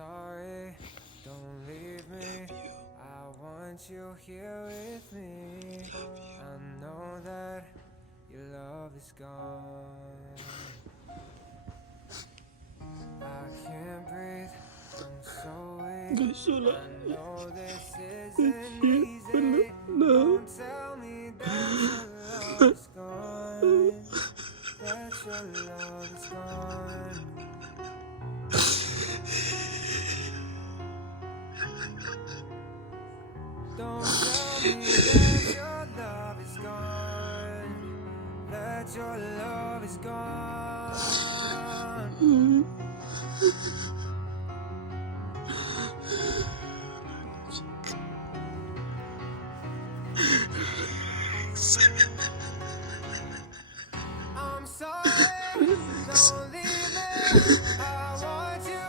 sorry, don't leave me. I want you here with me. I know that your love is gone. I can't breathe, I'm so weak. Gusto I lang know this isn't shit pala easy. na. Don't tell me that your love is gone. That your love is gone. Don't tell me that